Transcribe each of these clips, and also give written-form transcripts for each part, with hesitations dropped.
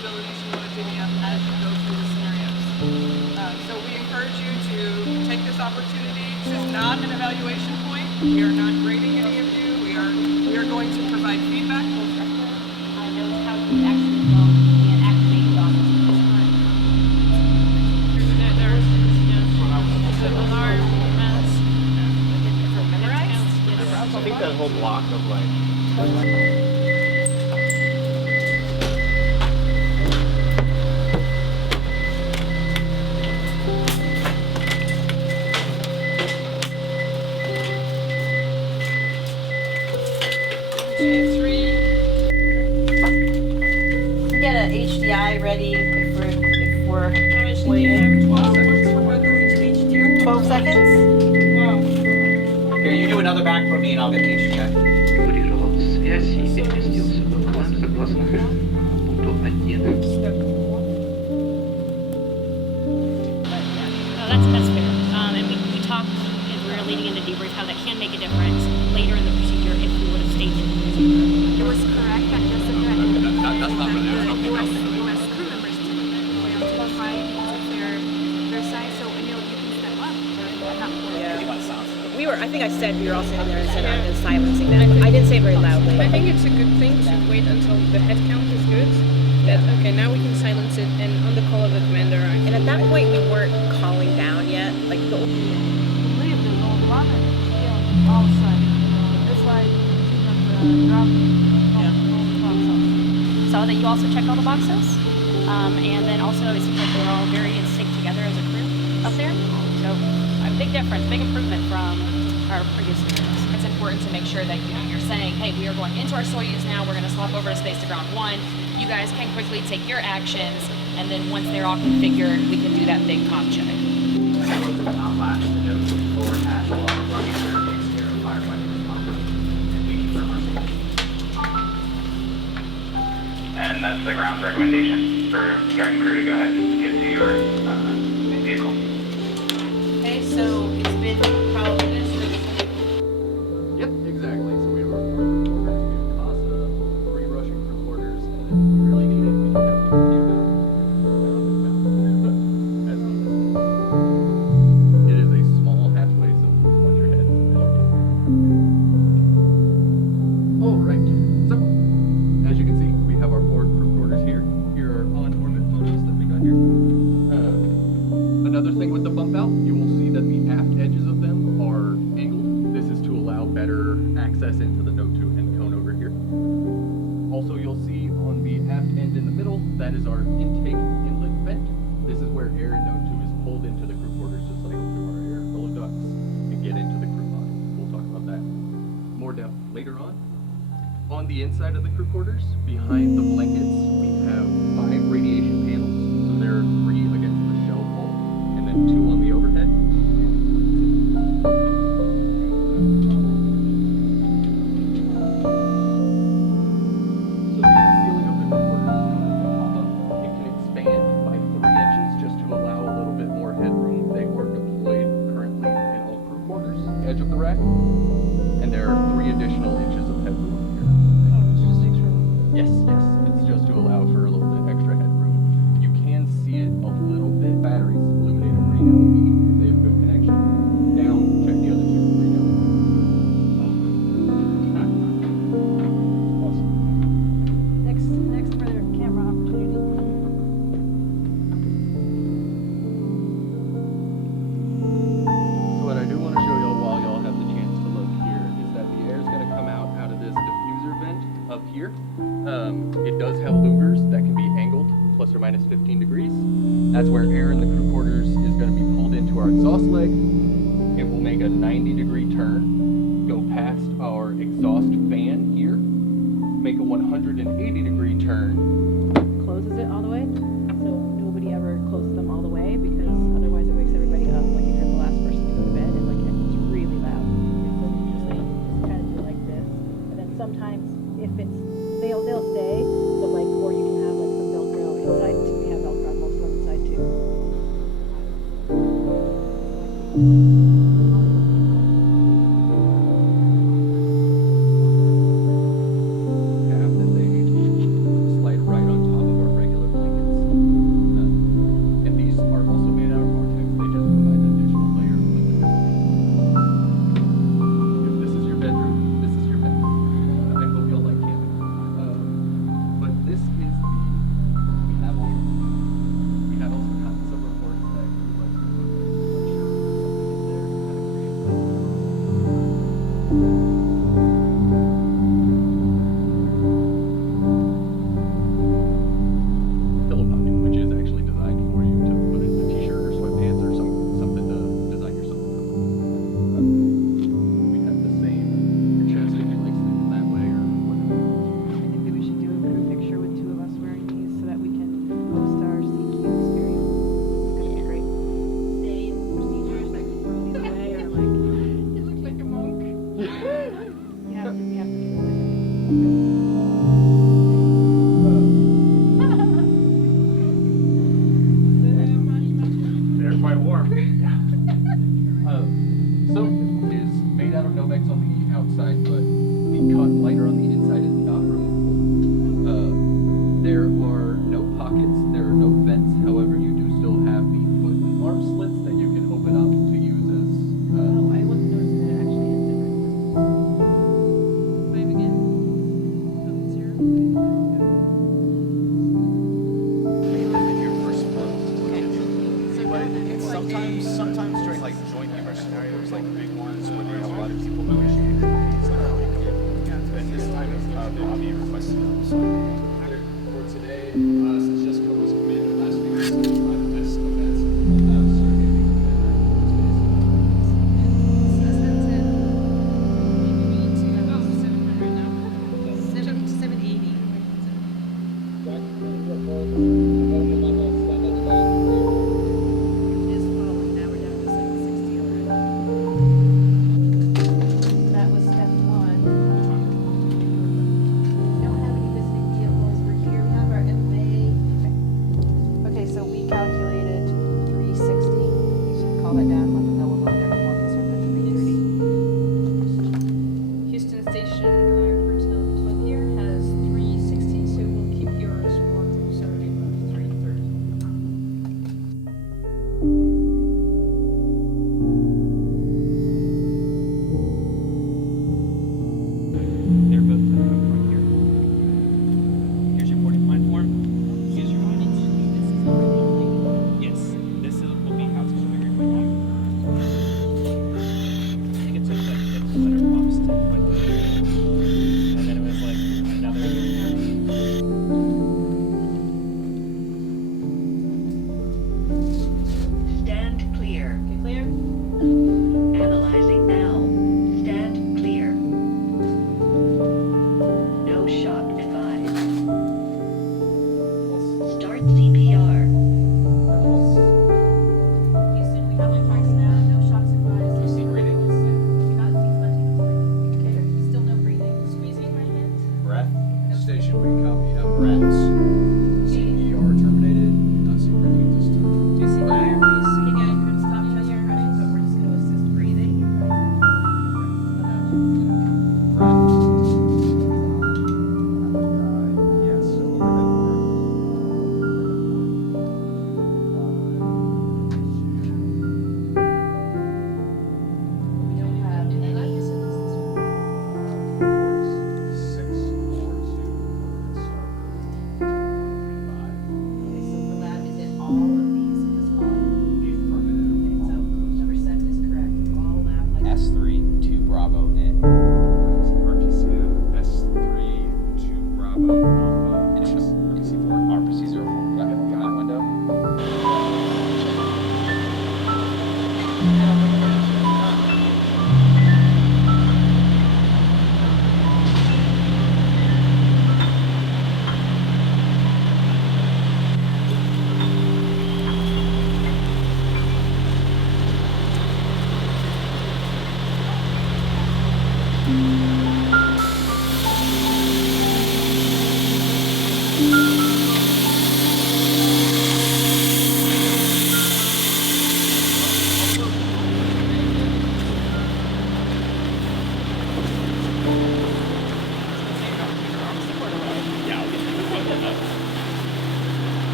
responsibilities you want to divvy up as you go through the scenarios. So we encourage you to take this opportunity. This is not an evaluation point. We are not grading any of you. We are going to provide feedback. Knows how to actually go and activate the office. There's an alarm mask. I think that whole block of like. Get a HDI ready if we're How much did you waiting. have? 12 seconds? Here, you do another back for me and I'll get the HDI. Вырежал связь и переместился в экран согласно пункту 1. No, that's fair. And we talked as we were leading into debrief how that can make a difference later in the procedure if we would have stayed in the procedure. It was correct that Jessica and That's not what it is. Okay, US, no. US crew members to identify because of their size. So you can step up. I think I said we were all sitting there and said I'm just silencing them. I didn't say it very loudly. I think it's a good thing to wait until the head count is good. That, okay, now we can silence it and on the call of the commander. And at that point we weren't calling down yet. Like the Leave the old one and outside. That's why drop. Saw that you also checked all the boxes. And then also it seems like they were all very in sync together as a crew up there. So a big difference, big improvement from our previous scenarios. It's important to make sure that you're saying, hey, we are going into our Soyuz now, we're going to swap over to space to ground 1. You guys can quickly take your actions, and then once they're all configured, we can do that big comm check. Not latch the nose forward hatch while we're running through takes care of firefighting response. And we keep our And that's the ground's recommendation for guiding crew to go ahead and get to your vehicle. Okay, so it's been probably Yep, exactly. So we were CASA, 3 Russian crew quarters, and then if we really needed, we could have to give them as needed. It is a small hatchway, so watch your head. All right. So, as you can see, we have our 4 crew quarters here. Here are on-orbit photos that we got here. Another thing with the bump out, you will see that the aft edges of them are angled. This is to allow better access into the Note 2 end cone over here. Also, you'll see on the aft end in the middle, that is our intake inlet vent. This is where air in Note 2 is pulled into the crew quarters to cycle through our air full of ducts and get into the crew body. We'll talk about that more depth later on. On the inside of the crew quarters, behind the blankets, we have 5 radiation panels. So there are 3 against the shell wall, and then 2 on the overhead. So the ceiling of the crew quarters is known as the pop-up. It can expand by 3 inches just to allow a little bit more headroom. They are deployed currently in all crew quarters, edge of the rack, and there are 3 additional inches of headroom here. Yes, it's just to allow for a little bit extra headroom. You can see it a little bit. Batteries illuminate them green LED. They have good connection. Down, check the other 2 green LED. Awesome. Next for their camera opportunity. So what I do want to show y'all while y'all have the chance to look here is that the air is going to come out of this diffuser vent up here. It does have louvers that can be angled plus or minus 15 degrees. That's where air in the crew quarters is going to be pulled into our exhaust leg. It will make a 90-degree turn, go past our exhaust fan here, make a 180-degree turn. closes it all the way. So nobody ever closes them all the way because otherwise it wakes everybody up. Like if you're the last person to go to bed and like it's really loud. So usually just kind of do like this. And then sometimes if it's they'll stay, but like or you can have like some Velcro inside. We have Velcro on most of them inside too. Cap that they slide There are no pockets, there are no vents. However, you do still have the foot and arm slits that you can open up to use as. Oh, I wasn't noticing that it actually is different. Wave again. From 0 to 35. Sometimes during like joint humor scenarios, like big ones when you have a lot of people negotiating, and this time Bobby requested them. So for today, since Jessica was commander last week, it's going to be private test events. We'll have Sergey be That was step 1. We don't have any visiting vehicles. We're here. We have our MA. Okay, so we calculated 360. You should call that down. Let them know we're going there more conservative 330. Houston Station Crew-12 here has 360, so we'll keep yours more conservative of 330. They're both up front here. Here's your boarding platform. Here's your audience. Yes, this will be how it's configured with you. I think it took like 100 pumps to put the and then it was like another. Stand clear. Okay, clear? Analyzing now. Stand clear. No shock advised. Start CPR. Houston, we have it fixed now. No shocks advised. You see reading? Do not cease bunting. Okay, still no breathing. Squeezing my hands. breath. Station, we copy breaths. CPR terminated. Not see breathing at this time. Do you see the iron breeze? Okay, guys, we're gonna stop chest compression, but we're just gonna assist breathing. Yes, so overhead We don't have any. 642. Okay, so for lab, is it all of these in this column? Okay, so number 7 is correct. All lab like. S3 2 Bravo in. RPCM S3 2 Bravo. And it's just RPC4. RPC04. Got that window.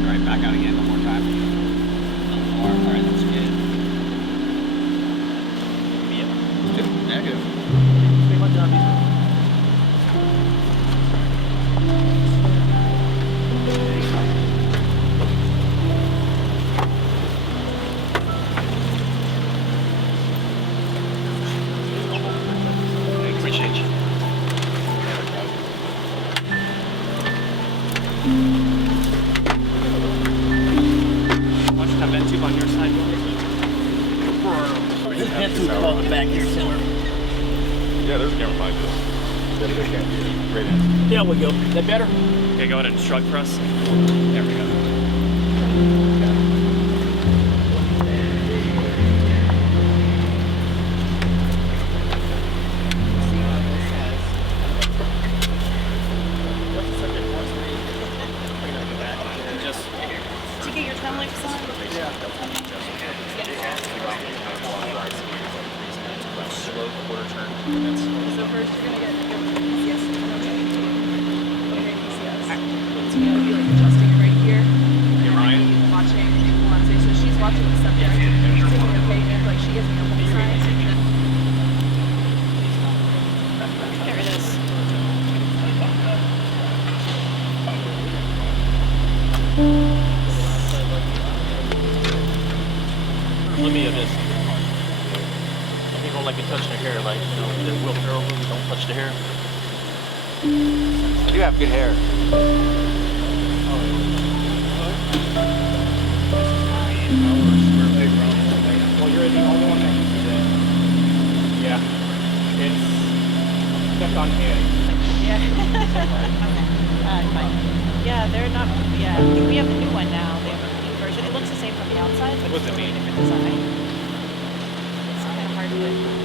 Alright, back out again one more time. Alright, that's good. Negative. Appreciate you. Why don't you have vent tube on your side? Vent tube on the back here somewhere. Yeah, there's a camera behind us. Great answer. There we go. Is that better? Okay, go ahead and shrug for us. There we go. There it is. Limit of this. Some people like to touch their hair, like, you know, the wheelchair over, don't touch the hair. You have good hair. Well, you're the only one that uses it. Yeah. It's kept on hand. Yeah. Fine. Yeah, they're not. Yeah, I think we have the new one now. They have a new version. It looks the same from the outside, but What's it's it a mean? different design. It's kind of hard to get on.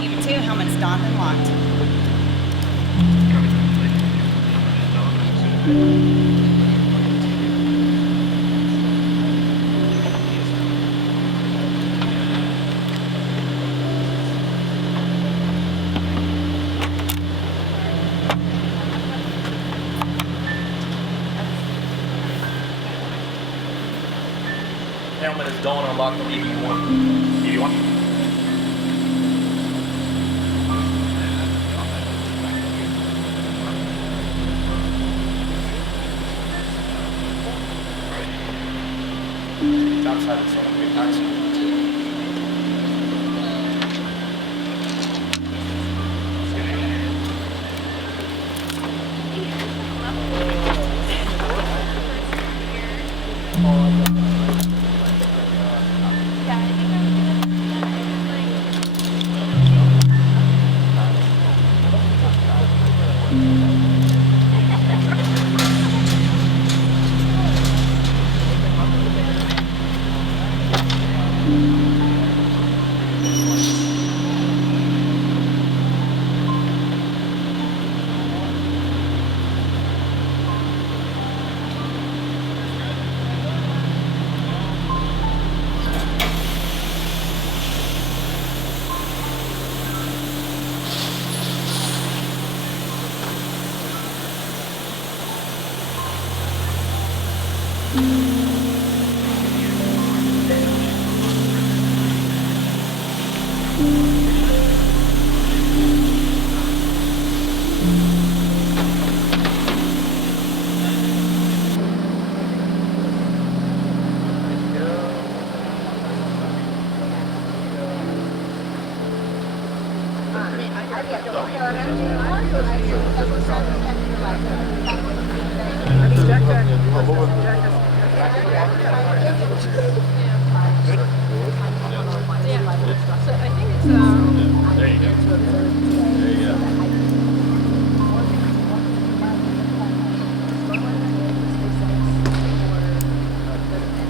Even two helmets donned and locked. Helmet is going on lock on EV1. EV1? It's outside of someone good taxi.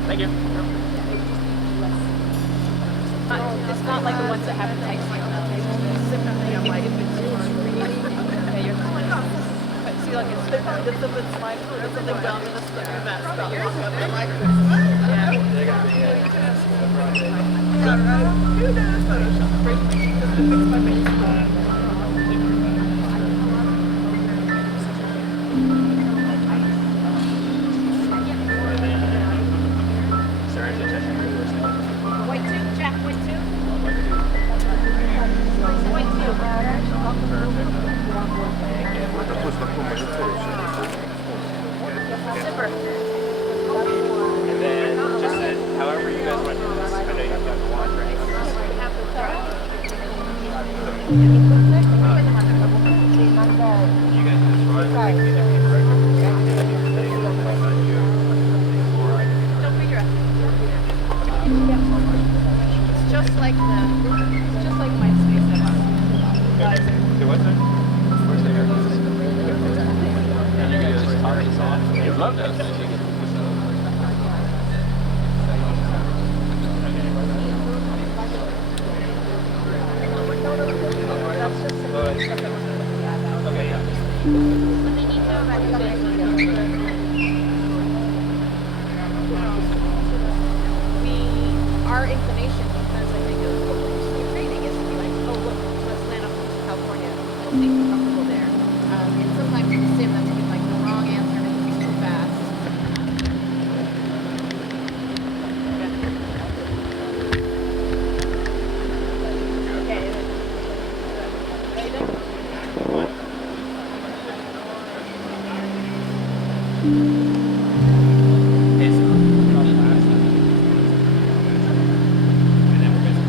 Thank you. It's not like the ones that have text like that. Similarly, I'm like, if it's really, okay, you're but see, like, it's like, it's like something dumb and it's like that stuff. White two, Jack, white two. And then just however you guys want to do this. I know you have to watch right now. You guys just run like either It's just like my space. Okay, what's that? Where's the air? And you guys just turn this on. You'd love that. Okay, yeah. Okay, so we're on the last one. And then we're busy.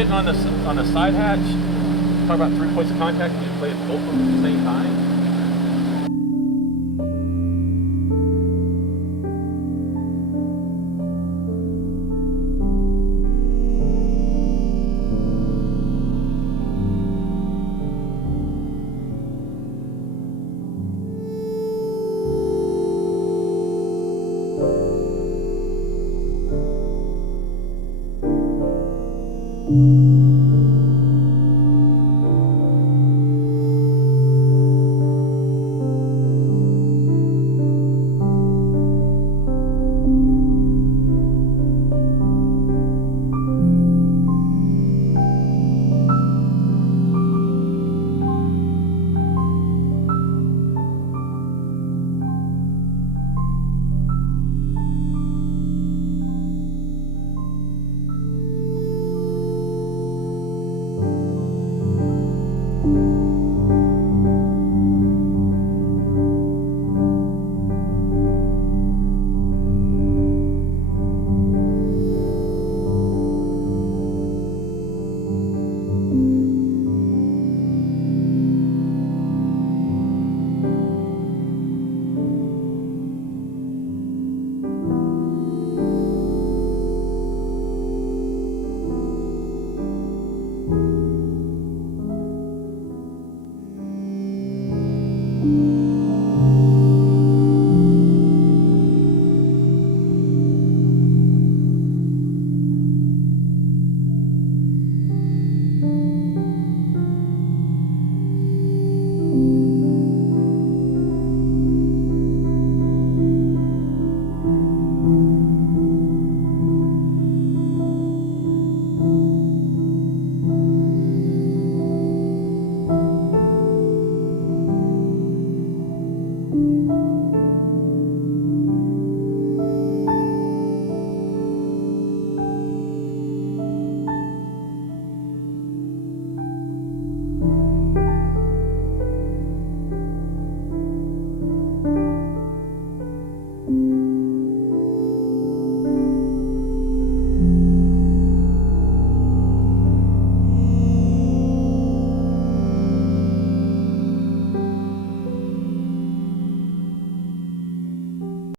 sitting on the side hatch, talk about 3 points of contact, you play both of them at the same time. Thank you.